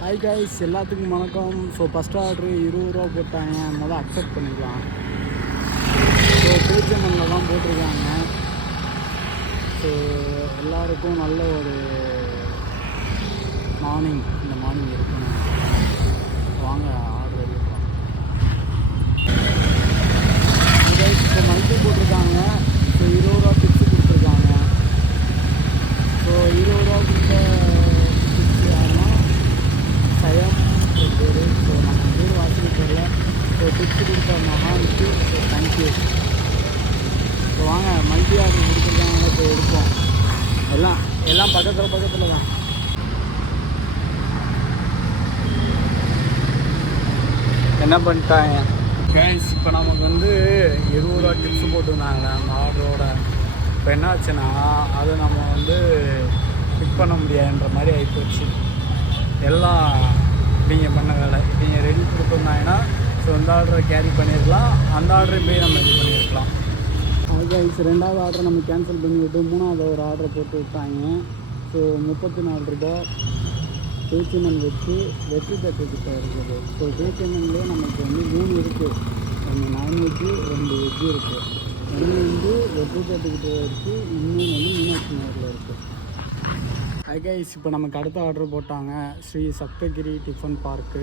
Hi guys, எல்லாத்துக்கும் வணக்கம். So first order 20 ரூபா போட்டாங்க, அதனால அக்செப்ட் பண்ணிக்கலாம். ஸோ பேஜ்மெண்ட்டில் தான் போட்டிருக்காங்க. ஸோ எல்லாருக்கும் நல்ல ஒரு மார்னிங், இந்த மார்னிங் இருக்கணும். வாங்க ஆர்டர் எடுக்கலாம். இப்போ மல்டி போட்டிருக்காங்க. ஸோ 20 ரூபா டிப்ஸு கொடுத்துருக்காங்க. ஸோ 20 ரூபா கொடுத்த டிப்ஸ் யாருன்னா சயம் பேர். ஸோ நம்ம பேர் வாசிக்க தெரியல. ஸோ டிப்ஸ் கொடுத்த மகானுக்கு ஸோ தேங்க்யூ. ஸோ வாங்க மல்டி ஆர்டர் கொடுத்துருக்காங்க. இப்போ எடுப்போம். எல்லாம் பக்கத்தில் தான். என்ன பண்ணிட்டாங்க கைஸ், இப்போ நமக்கு வந்து 20 ரூபா டிப்ஸ் போட்டிருந்தாங்க அந்த ஆர்டரோட. இப்போ என்ன ஆச்சுன்னா அதை நம்ம வந்து பிக் பண்ண முடியாதுன்ற மாதிரி ஆகிப்போச்சு. எல்லாம் நீங்கள் பண்ண வேலை. நீங்கள் ரெடி கொடுத்துருந்தாங்கன்னா ஸோ இந்த ஆர்டரை கேரி பண்ணியிருக்கலாம், அந்த ஆர்டரையும் போய் நம்ம இது பண்ணியிருக்கலாம். கைஸ், 2வது ஆர்டரை நம்ம கேன்சல் பண்ணிவிட்டு 3வது ஒரு ஆர்டரை போட்டு விட்டாங்க. ஸோ 34 ரூபா பேச்சிமன் வச்சு வெற்றி தட்டுக்கிட்ட இருக்குது. ஸோ பேச்சிமன்லேயே நமக்கு வந்து 3 இருக்குது. 1 நான்வெஜ்ஜு 2 வெஜ்ஜு இருக்குது. 1 வந்து வெற்றி தட்டுக்கிட்ட இருக்குது, இன்னொன்று வந்து மீனாட்சி நகரில் இருக்குது. கைஸ், இப்போ நமக்கு அடுத்த ஆர்டர் போட்டாங்க. ஸ்ரீ சப்தகிரி டிஃபன் பார்க்கு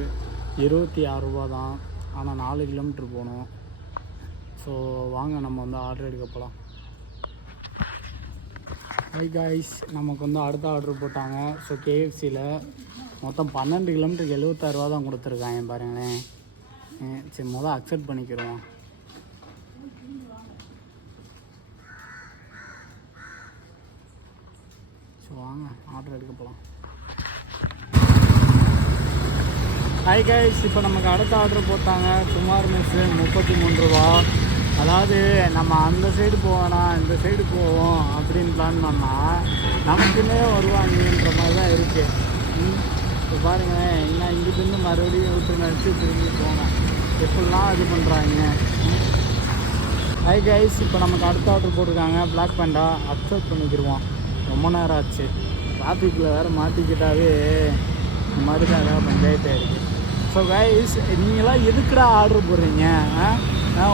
26 ரூபா தான், ஆனால் 4 கிலோமீட்டர் போகணும். ஸோ வாங்க நம்ம வந்து ஆர்டர் எடுக்க போகலாம். ஹை காய்ஸ், நமக்கு வந்து அடுத்த ஆர்டர் போட்டாங்க. ஸோ கேஎஃப்சியில் மொத்தம் 12 கிலோமீட்டருக்கு 76 ரூபா தான் கொடுத்துருக்காங்க பாருங்களேன். சரி, அக்செப்ட் பண்ணிக்கிறோம். ஸோ வாங்க ஆர்டர் எடுக்க போகலாம். ஹாய் கைஸ், இப்போ நமக்கு அடுத்த ஆர்டர் போட்டாங்க. குமார் மெஸ்ஸு 33 ரூபா. அதாவது நம்ம அந்த சைடு போவோம்னா இந்த சைடு போவோம் அப்படின்னு பிளான் பண்ணால் நமக்குன்னே வருவாங்கன்ற மாதிரி தான் இருக்குது. இப்போ பாருங்களேன், இன்னும் இங்கிட்டிருந்து மறுபடியும் விட்டு நடிச்சு திரும்பி போனோம். எப்படிலாம் இது பண்ணுறாங்க. ஹாய் கைஸ், இப்போ நமக்கு அடுத்த ஆர்டர் போட்டிருக்காங்க. பிளாக் பேண்டா அக்செப்ட் பண்ணிக்கிடுவோம். ரொம்ப நேரம் ஆச்சு. டிராஃபிக்கில் வேறு மாட்டிக்கிட்டாவே இந்த மாதிரி தான் ஏதாவது பஞ்சாயத்தாக இருக்குது. ஸோ கைஸ், நீங்களாம் எதுக்குடா ஆர்டர் போடுறீங்க?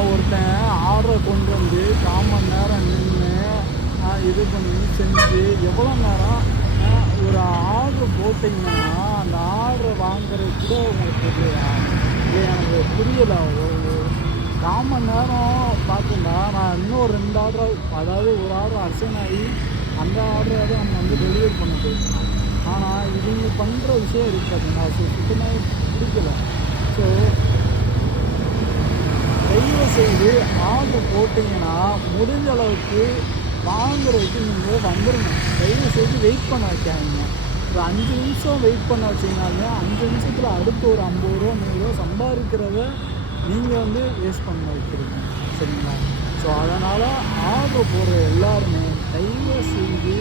ஒருத்தன் ஆர்டரை கொண்டு வந்து 1/4 மணி நேரம் நின்று இது பண்ணி செஞ்சு எவ்வளோ நேரம் ஒரு ஆர்டர் போட்டிங்கன்னா அந்த ஆர்டரை வாங்குறது கூட உங்களுக்கு இது எனக்கு புரியலை. ஒரு 1/4 மணி நேரம் பார்த்துட்டா நான் இன்னும் 2 ஆர்டர், அதாவது ஒரு ஆர்டர் அர்சன் ஆகி அந்த ஆர்டரை நம்ம வந்து டெலிவரி பண்ண போயிருக்கோம். ஆனால் இவங்க பண்ணுற விஷயம் இருக்குது பார்த்தீங்கன்னா, ஸோ சுத்தமாக பிடிக்கல. ஸோ தயவு செய்து ஆர்டர் போட்டிங்கன்னா முடிஞ்ச அளவுக்கு வாங்குறதுக்கு நீங்கள் வந்துடுங்க. தயவு செய்து வெயிட் பண்ண வைக்காதீங்க. ஒரு 5 நிமிஷம் வெயிட் பண்ண வச்சிங்கனாலே 5 நிமிஷத்தில் அடுத்து ஒரு 50 ரூபா 100 ரூபா சம்பாதிக்கிறத நீங்கள் வந்து வேஸ்ட் பண்ண வைக்கிறீங்க. சரிங்களா? ஸோ அதனால் ஆர்டர் போடுற எல்லாருமே தயவு செய்து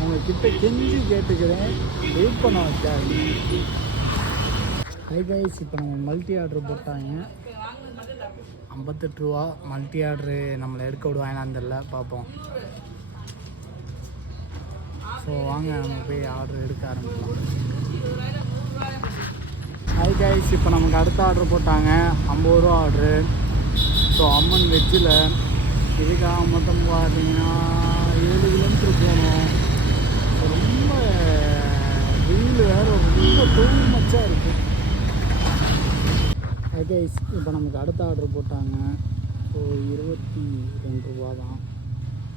உங்கள்கிட்ட கெஞ்சி கேட்டுக்கிறேன், வெயிட் பண்ண வைக்காதீங்க. ஹை கைஸ், இப்போ நம்ம மல்டி ஆர்டர் போட்டாங்க. 58 ரூபா மல்டி ஆர்டரு நம்மளை எடுக்க விடுவாங்கன்னு தெரில, பார்ப்போம். ஸோ வாங்க நம்ம போய் ஆர்டர் எடுக்க ஆரம்பிக்கலாம். ஹை கைஸ், இப்போ நமக்கு அடுத்த ஆர்டர் போட்டாங்க. 50 ரூபா ஆர்டரு. ஸோ அம்மன் வெஜ்ஜில் இதுக்காக மொத்தம் பார்த்தீங்கன்னா 7 கிலோமீட்டர் போகணும். ரொம்ப வெயில் வேறு ரொம்ப தூமச்சாக இருக்குது. கைஸ், இப்போ நமக்கு அடுத்த ஆர்டர் போட்டாங்க. ஸோ 22 ரூபா தான்,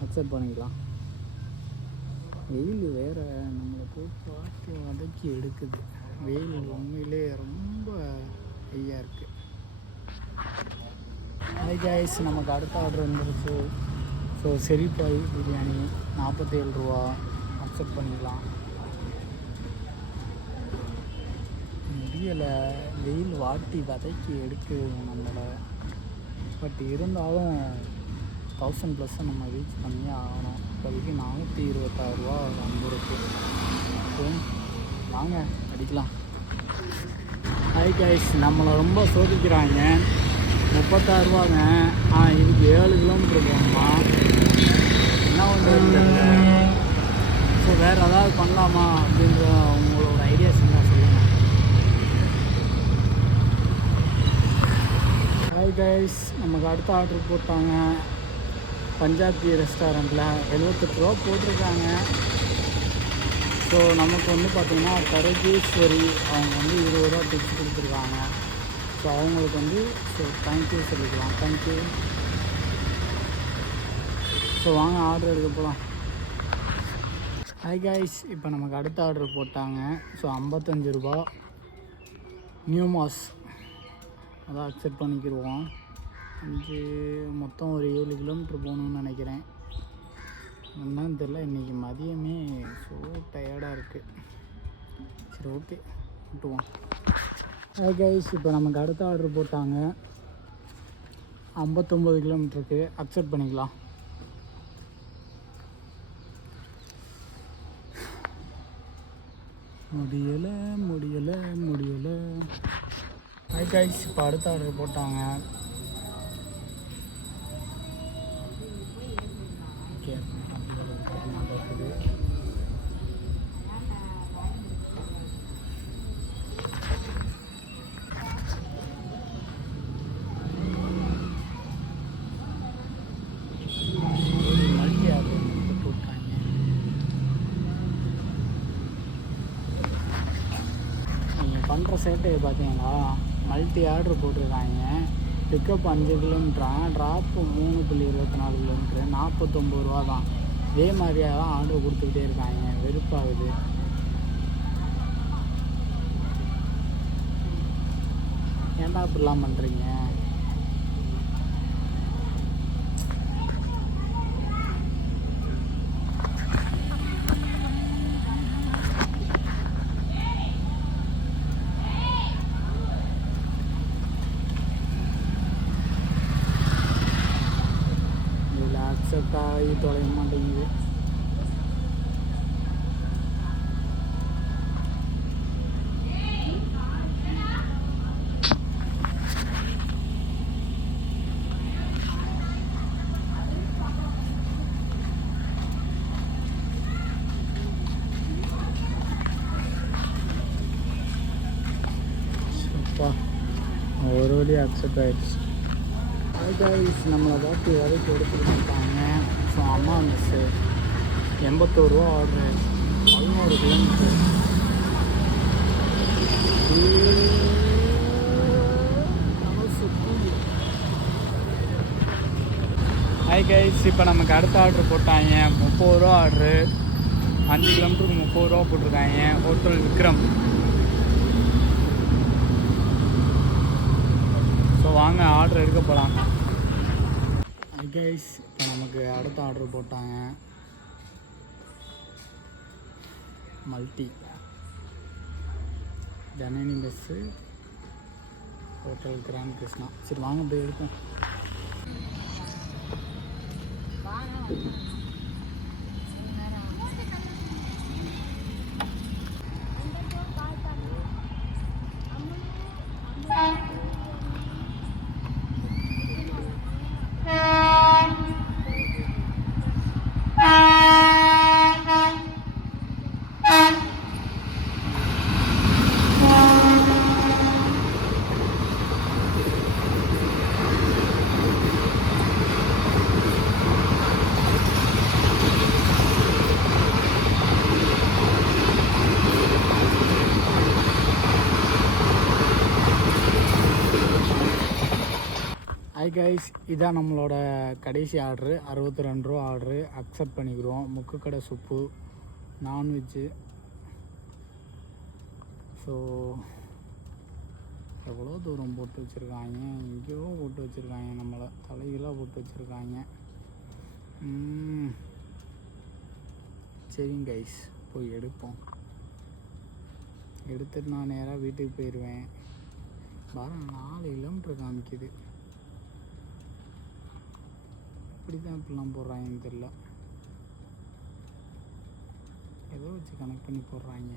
அக்செப்ட் பண்ணிக்கலாம். வெயில் வேறு நம்மளை போட்டு வதக்கி எடுக்குது. வெயில் உண்மையிலே ரொம்ப ஹையாக இருக்குது. ஹாய் கைஸ், நமக்கு அடுத்த ஆர்டர் வந்துருச்சு. ஸோ செரிப்பாய் பிரியாணி 47 ரூபா, அக்செப்ட் பண்ணிக்கலாம். முடியலை, வெயில் வாட்டி வதக்கி எடுக்குது நம்மளை. பட் இருந்தாலும் 1000+ நம்ம ரீச் பண்ணியே ஆகணும். இப்போதைக்கு 426 ரூபா வந்துருக்கு. வாங்க அடிக்கலாம். ஹாய் கைஸ், நம்மளை ரொம்ப சோதிக்கிறாங்க. 36 ரூபாங்க. இதுக்கு 7 கிலோமீட்டர் போகணுமா? என்ன ஒன்று. ஸோ வேறு ஏதாவது பண்ணலாமா அப்படின்ற உங்களோட ஐடியாஸ் என்ன சொல்லுங்கள். கைஸ், நமக்கு அடுத்த ஆர்டர் போட்டாங்க. பஞ்சாபி ரெஸ்டாரண்ட்டில் 78 ரூபா போட்டிருக்காங்க. ஸோ நமக்கு வந்து பார்த்திங்கன்னா கரகேஸ்வரி அவங்க வந்து 20 ரூபா டிப்ஸ் கொடுத்துருக்காங்க. ஸோ அவங்களுக்கு வந்து தேங்க்யூ சொல்லிக்கலாம். தேங்க்யூ. ஸோ வாங்க ஆர்டர் எடுக்க போகலாம். ஹாய் கைஸ், இப்போ நமக்கு அடுத்த ஆர்டர் போட்டாங்க. ஸோ 55 ரூபா நியூமாஸ் அதான் அக்செப்ட் பண்ணிக்கிடுவோம். மொத்தம் ஒரு 7 கிலோமீட்டர் போகணுன்னு நினைக்கிறேன். என்னன்னு தெரில, இன்றைக்கி மதியமே ஸோ டயர்டாக இருக்குது. சரி, ஓகே விட்டுவோம். ஹாய் கைஸ், இப்போ நமக்கு அடுத்த ஆர்டர் போட்டாங்க. 59 கிலோமீட்டருக்கு அக்செப்ட் பண்ணிக்கலாம். முடியலை. ஹாய் கைஸ், இப்போ அடுத்த ஆர்டர் போட்டாங்க. ஓகே, இருக்குது. மல்டி ஆர்டர் போட்டாங்க. நீங்கள் பண்ணுற சேட்டையை பார்த்தீங்களா? மல்டி ஆர்டர் போட்டிருக்காங்க. பிக்கப் 5 கிலோமீட்டரா, ட்ராப்பு 3.24 கிலோமீட்ரு, 49 ரூபா தான். இதே மாதிரியாக தான் ஆர்டர் கொடுத்துக்கிட்டே இருக்காங்க. வெறுப்பாகுது. ஏன்டா இப்படிலாம் பண்ணுறீங்க? அக்செப்ட் ஆகி தொலைய மாட்டேங்குது. ஒரு வழி அக்செப்ட் ஆகிடுச்சு. கைஸ், நம்மளை பார்த்து வரைக்கும் எடுத்துக்கிட்டாங்க. ஸோ அம்மா மிஸ்ஸு 81 ரூபா ஆர்டரு, 11 கிலோமீட்டர். ஹாய் கைஸ், இப்போ நமக்கு அடுத்த ஆர்டர் போட்டாங்க. 30 ரூபா ஆர்டரு, 5 கிலோமீட்டருக்கு 30 ரூபா போட்டிருக்காங்க. ஹோட்டல் விக்ரம். ஸோ வாங்க ஆர்டர் எடுக்க போகலாம். கைஸ், இப்போ நமக்கு அடுத்த ஆர்டர் போட்டாங்க. Multi Janani bus, hotel grand Krishna. சரி வாங்க போய் எடுப்போம். ஹாய் கைஸ், இதான் நம்மளோட கடைசி ஆர்டரு. 62 ரூபா ஆர்டரு அக்செப்ட் பண்ணிக்கிறோம். முக்கு கடை சூப்பு, நான்வெஜ்ஜு. ஸோ எவ்வளோ தூரம் போட்டு வச்சுருக்காங்க, எங்கேயோ போட்டு வச்சுருக்காங்க. நம்மளை தலைகளாக போட்டு வச்சுருக்காங்க. சரிங்க கைஸ், போய் எடுப்போம். எடுத்துட்டு நான் நேராக வீட்டுக்கு போயிடுவேன். வர 4 கிலோமீட்டர் காமிக்குது. இப்படி தான் இப்படிலாம் போடுறாங்கன்னு தெரில. ஏதோ வச்சு கனெக்ட் பண்ணி போடுறாங்க.